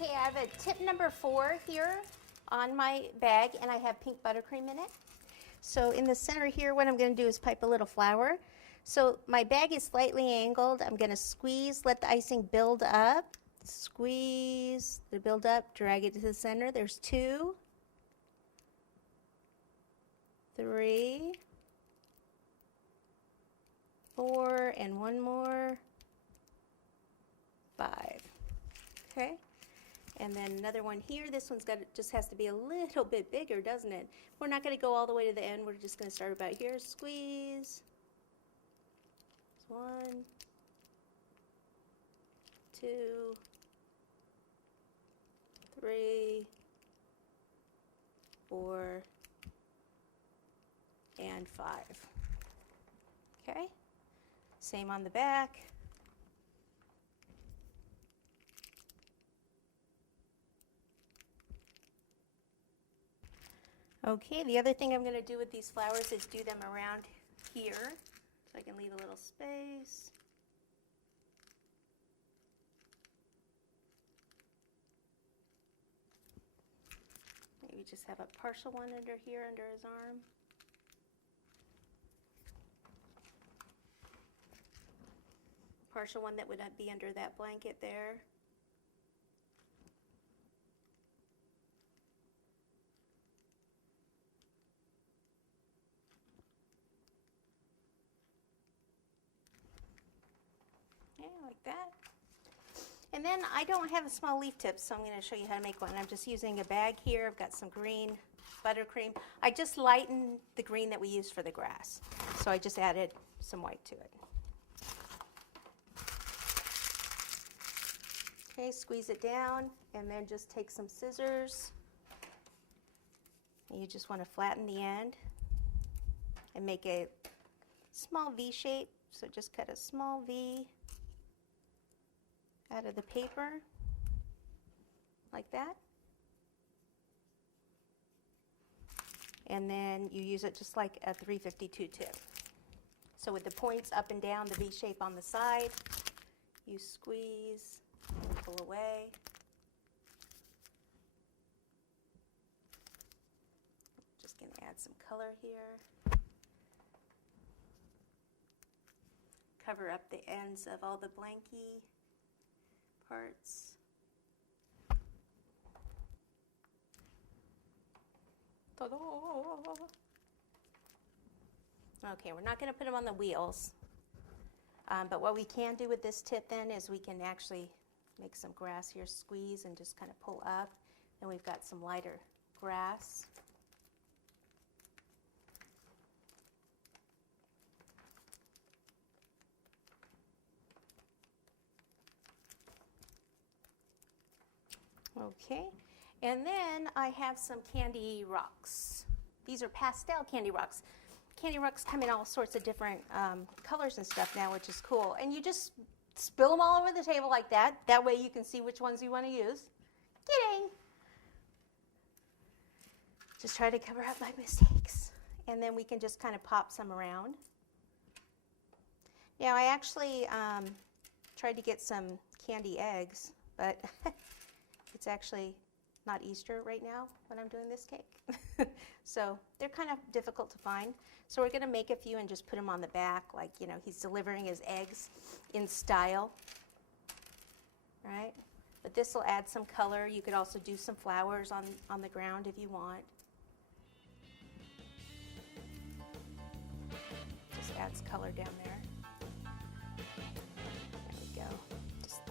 Okay, I have a tip number 4 here on my bag, and I have pink buttercream in it. So in the center here, what I'm going to do is pipe a little flour. So my bag is slightly angled. I'm going to squeeze, let the icing build up. Squeeze, let it build up, drag it to the center. There's 2, 3, 4, and 1 more, 5. Okay, and then another one here. This one's just has to be a little bit bigger, doesn't it? We're not going to go all the way to the end. We're just going to start about here. Squeeze. 1, 2, 3, 4, and 5. Okay, same on the back. Okay, the other thing I'm going to do with these flowers is do them around here, so I can leave a little space. Maybe just have a partial one under here, under his arm. Partial one that would be under that blanket there. Yeah, like that. And then I don't have a small leaf tip, so I'm going to show you how to make one. I'm just using a bag here. I've got some green buttercream. I just lightened the green that we used for the grass, so I just added some white to it. Okay, squeeze it down, and then just take some scissors. And you just want to flatten the end and make a small V shape. So just cut a small V out of the paper, like that. And then you use it just like a 352 tip. So with the points up and down, the V shape on the side, you squeeze and pull away. Just going to add some color here. Cover up the ends of all the blanky parts. Ta-da! Okay, we're not going to put them on the wheels, but what we can do with this tip then is we can actually make some grass here, squeeze and just kind of pull up, and we've got some lighter grass. Okay, and then I have some candy rocks. These are pastel candy rocks. Candy rocks come in all sorts of different colors and stuff now, which is cool. And you just spill them all over the table like that. That way you can see which ones you want to use. Kidding. Just try to cover up my mistakes. And then we can just kind of pop some around. Now I actually tried to get some candy eggs, but it's actually not Easter right now when I'm doing this cake. So they're kind of difficult to find. So we're going to make a few and just put them on the back, like, you know, he's delivering his eggs in style. Right? But this will add some color. You could also do some flowers on the ground if you want. Just adds color down there. There we go. Just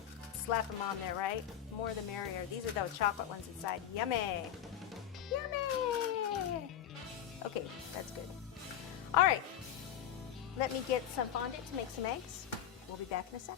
slap them on there, right? More the merrier. These are those chocolate ones inside. Yummy! Yummy! Okay, that's good. All right, let me get some fondant to make some eggs. We'll be back in a sec.